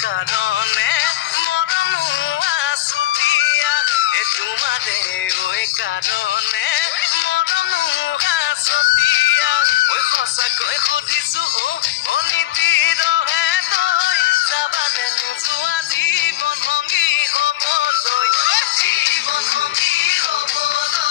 কাৰণে মৰণু আসুতিয়া এ তোমাৰে ওই কাৰণে মৰণু হাসতিয়া ওই সঁচাকৈ সুধিছো অনীতি ৰহে তই যাবানে নোযোৱা জীৱন সংগী হবলৈ জীৱন সংগী হবলৈ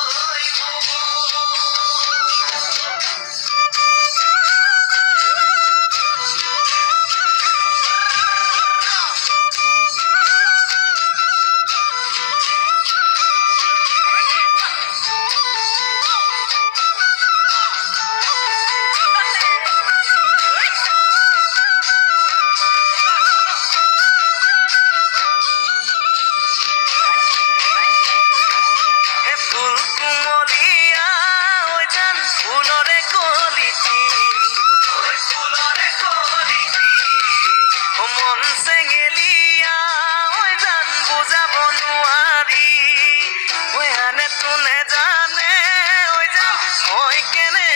ফুল কুমলীয়া ঐ জান ফুলৰে কলিটি মন চেঙেলীয়া ঐ জান বুজাব নোৱাৰি ঐ আনে তোনে জানে ঐ জান মই কেনে